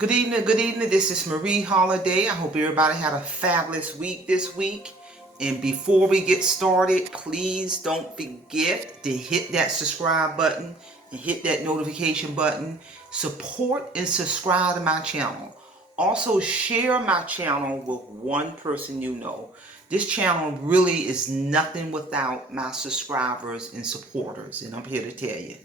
Good evening, good evening. This is Marie Holiday. I hope everybody had a fabulous week this week. And before we get started, please don't forget to hit that subscribe button and hit that notification button. Support and subscribe to my channel. Also share my channel with one person you know. This channel really is nothing without my subscribers and supporters, and I'm here to tell you.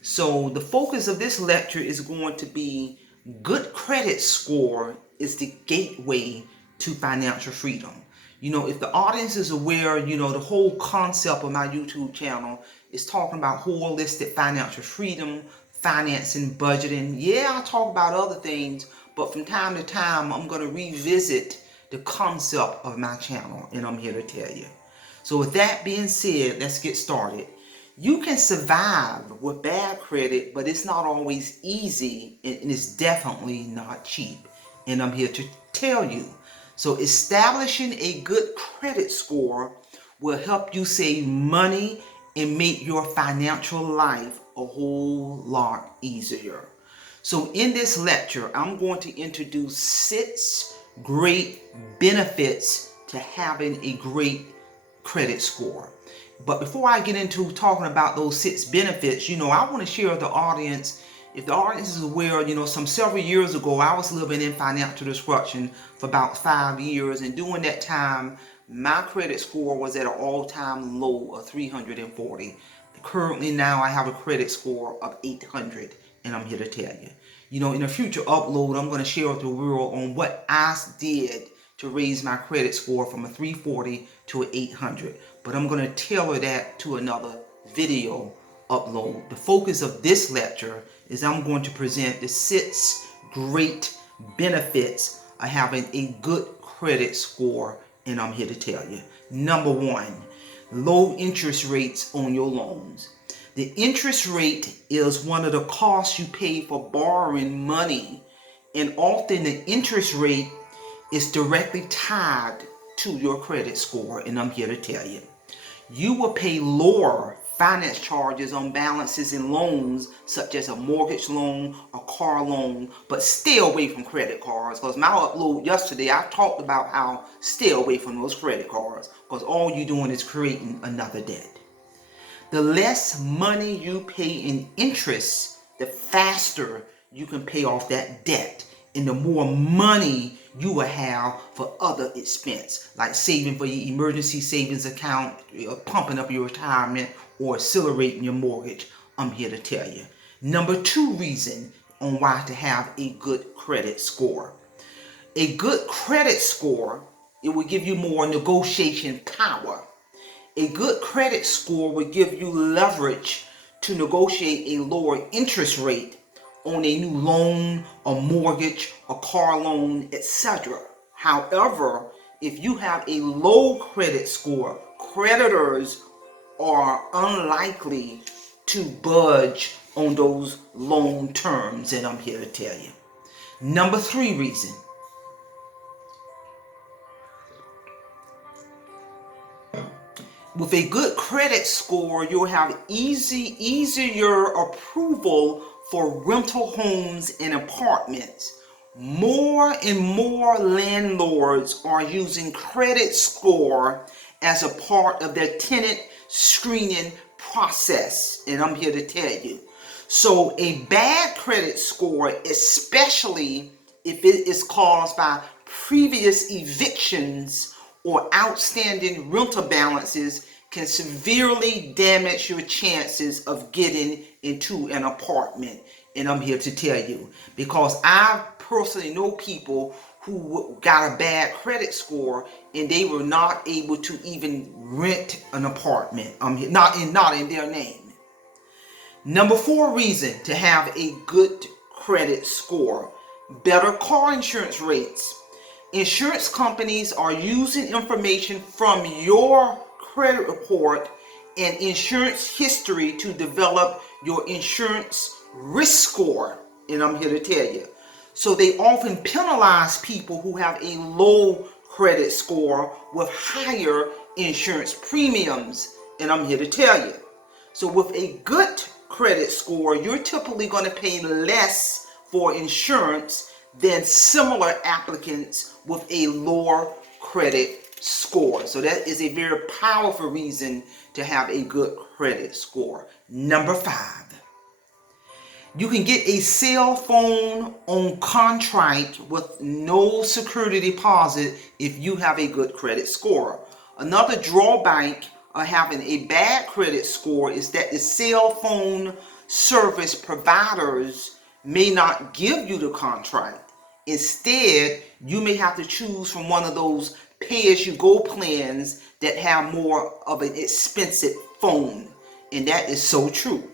So the focus of this lecture is going to be good credit score is the gateway to financial freedom. If the audience is aware, the whole concept of my YouTube channel is talking about holistic financial freedom, financing, budgeting. Yeah, I talk about other things, but from time to time, I'm going to revisit the concept of my channel, and I'm here to tell you. So with that being said, let's get started. You can survive with bad credit, but it's not always easy, and it's definitely not cheap. And I'm here to tell you. So establishing a good credit score will help you save money and make your financial life a whole lot easier. So in this lecture, I'm going to introduce 6 great benefits to having a great credit score. But before I get into talking about those 6 benefits, I want to share with the audience, if the audience is aware, several years ago, I was living in financial destruction for about 5 years. And during that time, my credit score was at an all-time low of 340. Currently now I have a credit score of 800, and I'm here to tell you. In a future upload, I'm going to share with the world on what I did to raise my credit score from a 340 to an 800. But I'm going to tailor that to another video upload. The focus of this lecture is I'm going to present the 6 great benefits of having a good credit score, and I'm here to tell you. Number 1, low interest rates on your loans. The interest rate is one of the costs you pay for borrowing money, and often the interest rate is directly tied to your credit score, and I'm here to tell you. You will pay lower finance charges on balances in loans such as a mortgage loan, a car loan, but stay away from credit cards, because my upload yesterday I talked about how stay away from those credit cards, because all you're doing is creating another debt. The less money you pay in interest, the faster you can pay off that debt, and the more money you will have for other expense, like saving for your emergency savings account, pumping up your retirement, or accelerating your mortgage. I'm here to tell you. Number 2 reason on why to have a good credit score. A good credit score, it will give you more negotiation power. A good credit score will give you leverage to negotiate a lower interest rate on a new loan, a mortgage, a car loan, etc. However, if you have a low credit score, creditors are unlikely to budge on those loan terms, and I'm here to tell you. Number 3 reason. With a good credit score, you'll have easier approval for rental homes and apartments. More and more landlords are using credit score as a part of their tenant screening process, and I'm here to tell you. So a bad credit score, especially if it is caused by previous evictions or outstanding rental balances, can severely damage your chances of getting into an apartment. And I'm here to tell you, because I personally know people who got a bad credit score and they were not able to even rent an apartment. Not in their name. Number 4 reason to have a good credit score. Better car insurance rates. Insurance companies are using information from your credit report and insurance history to develop your insurance risk score, and I'm here to tell you. So they often penalize people who have a low credit score with higher insurance premiums, and I'm here to tell you. So with a good credit score, you're typically going to pay less for insurance than similar applicants with a lower credit score. So that is a very powerful reason to have a good credit score. Number 5, you can get a cell phone on contract with no security deposit if you have a good credit score. Another drawback of having a bad credit score is that the cell phone service providers may not give you the contract. Instead, you may have to choose from one of those pay-as-you-go plans that have more of an expensive phone. And that is so true.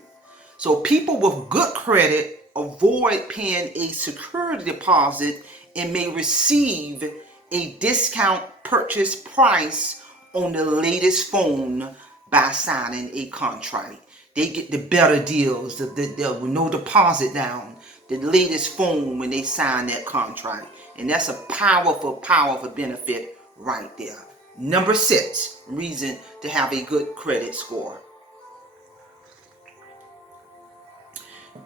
So people with good credit avoid paying a security deposit and may receive a discount purchase price on the latest phone by signing a contract. They get the better deals, with no deposit down, the latest phone when they sign that contract. And that's a powerful, powerful benefit right there. Number 6, reason to have a good credit score.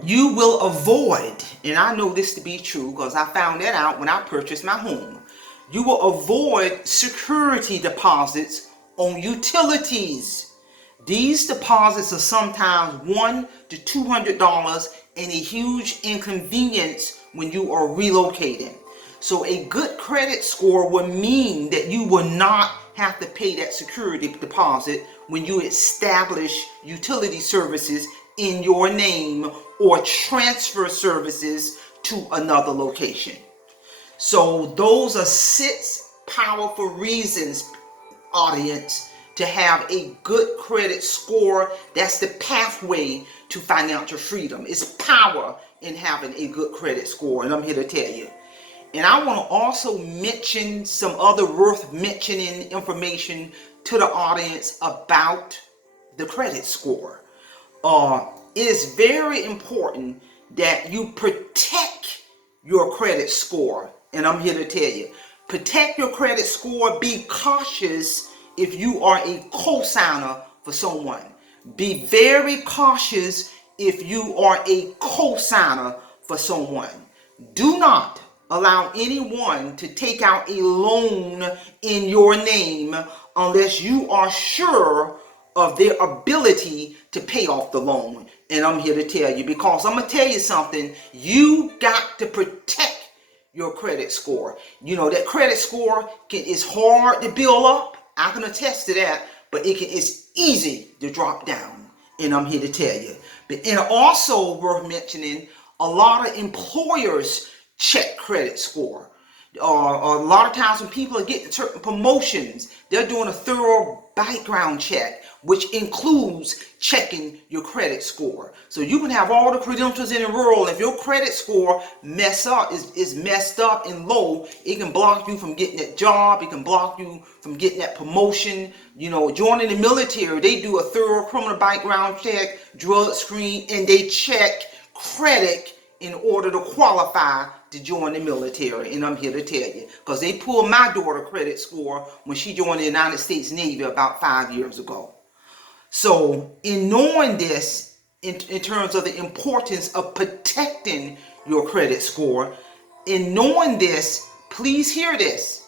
You will avoid, and I know this to be true because I found that out when I purchased my home. You will avoid security deposits on utilities. These deposits are sometimes $100 to $200 and a huge inconvenience when you are relocating. So a good credit score will mean that you will not have to pay that security deposit when you establish utility services in your name or transfer services to another location. So those are 6 powerful reasons, audience, to have a good credit score. That's the pathway to financial freedom. It's power in having a good credit score, and I'm here to tell you. And I want to also mention some other worth mentioning information to the audience about the credit score. It is very important that you protect your credit score. And I'm here to tell you, protect your credit score. Be cautious if you are a co-signer for someone. Be very cautious if you are a co-signer for someone. Do not allow anyone to take out a loan in your name unless you are sure of their ability to pay off the loan. And I'm here to tell you, because I'm going to tell you something, you got to protect your credit score. You know, that credit score is hard to build up. I can attest to that, but it's easy to drop down. And I'm here to tell you. And also worth mentioning, a lot of employers check credit score. A lot of times when people are getting certain promotions, they're doing a thorough background check, which includes checking your credit score. So you can have all the credentials in the world. If your credit score is messed up and low, it can block you from getting that job. It can block you from getting that promotion. You know, joining the military, they do a thorough criminal background check, drug screen, and they check credit in order to qualify to join the military. And I'm here to tell you, because they pulled my daughter's credit score when she joined the United States Navy about 5 years ago. So in knowing this, in terms of the importance of protecting your credit score, in knowing this, please hear this.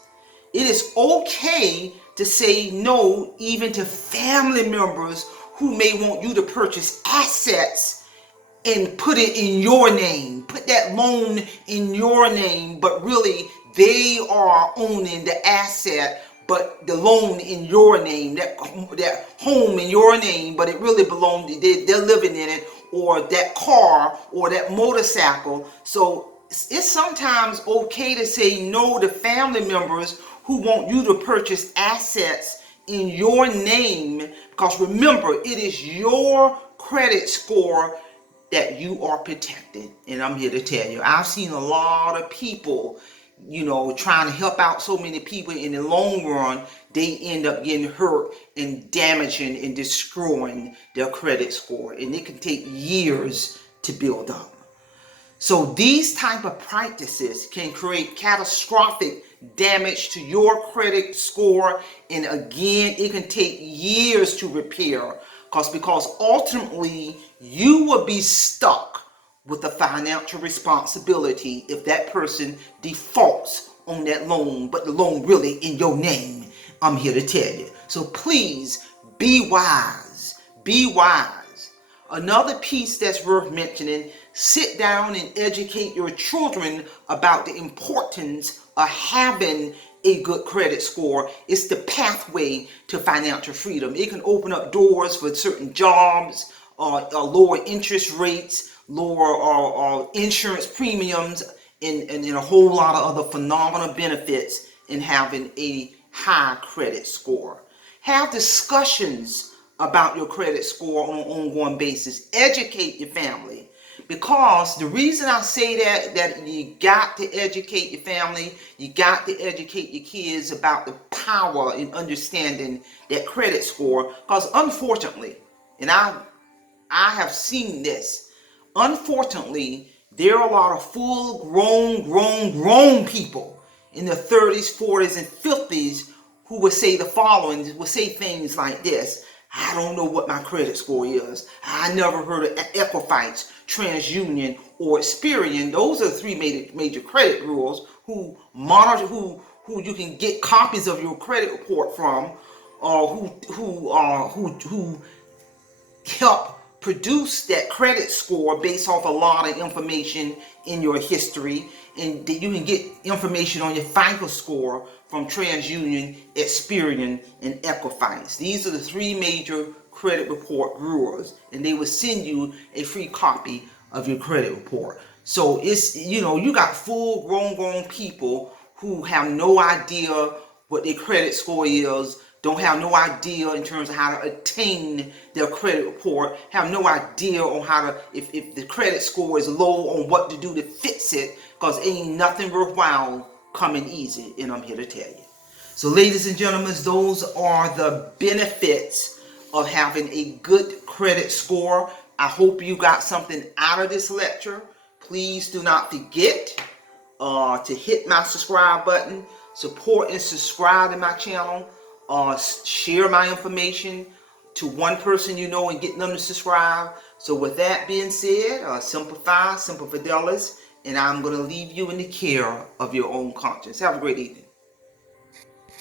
It is okay to say no even to family members who may want you to purchase assets and put it in your name, put that loan in your name, but really they are owning the asset, but the loan in your name, that home in your name, but it really belongs, they're living in it, or that car, or that motorcycle. So it's sometimes okay to say no to family members who want you to purchase assets in your name, because remember, it is your credit score that you are protected. And I'm here to tell you, I've seen a lot of people, you know, trying to help out so many people. In the long run, they end up getting hurt and damaging and destroying their credit score. And it can take years to build up. So these type of practices can create catastrophic damage to your credit score. And again, it can take years to repair, because ultimately you will be stuck with the financial responsibility if that person defaults on that loan, but the loan really in your name. I'm here to tell you. So please be wise. Be wise. Another piece that's worth mentioning, sit down and educate your children about the importance of having a good credit score. It's the pathway to financial freedom. It can open up doors for certain jobs, lower interest rates, lower insurance premiums, and a whole lot of other phenomenal benefits in having a high credit score. Have discussions about your credit score on an ongoing basis. Educate your family. Because the reason I say that you got to educate your family, you got to educate your kids about the power in understanding that credit score. Because unfortunately, and I have seen this, unfortunately, there are a lot of full grown people in their 30s, 40s, and 50s who would say the following, would say things like this: I don't know what my credit score is. I never heard of Equifax, TransUnion, or Experian. Those are the three major credit bureaus who monitor, who you can get copies of your credit report from, or who help produce that credit score based off a lot of information in your history. And you can get information on your FICO score from TransUnion, Experian, and Equifax. These are the three major credit report bureaus, and they will send you a free copy of your credit report. So it's, you got full grown people who have no idea what their credit score is, don't have no idea in terms of how to attain their credit report, have no idea on how to, if the credit score is low, on what to do to fix it, because ain't nothing worthwhile coming easy, and I'm here to tell you. So ladies and gentlemen, those are the benefits of having a good credit score. I hope you got something out of this lecture. Please do not forget to hit my subscribe button, support and subscribe to my channel, share my information to one person you know and get them to subscribe. So with that being said, simplify, simple fidelis, and I'm going to leave you in the care of your own conscience. Have a great evening.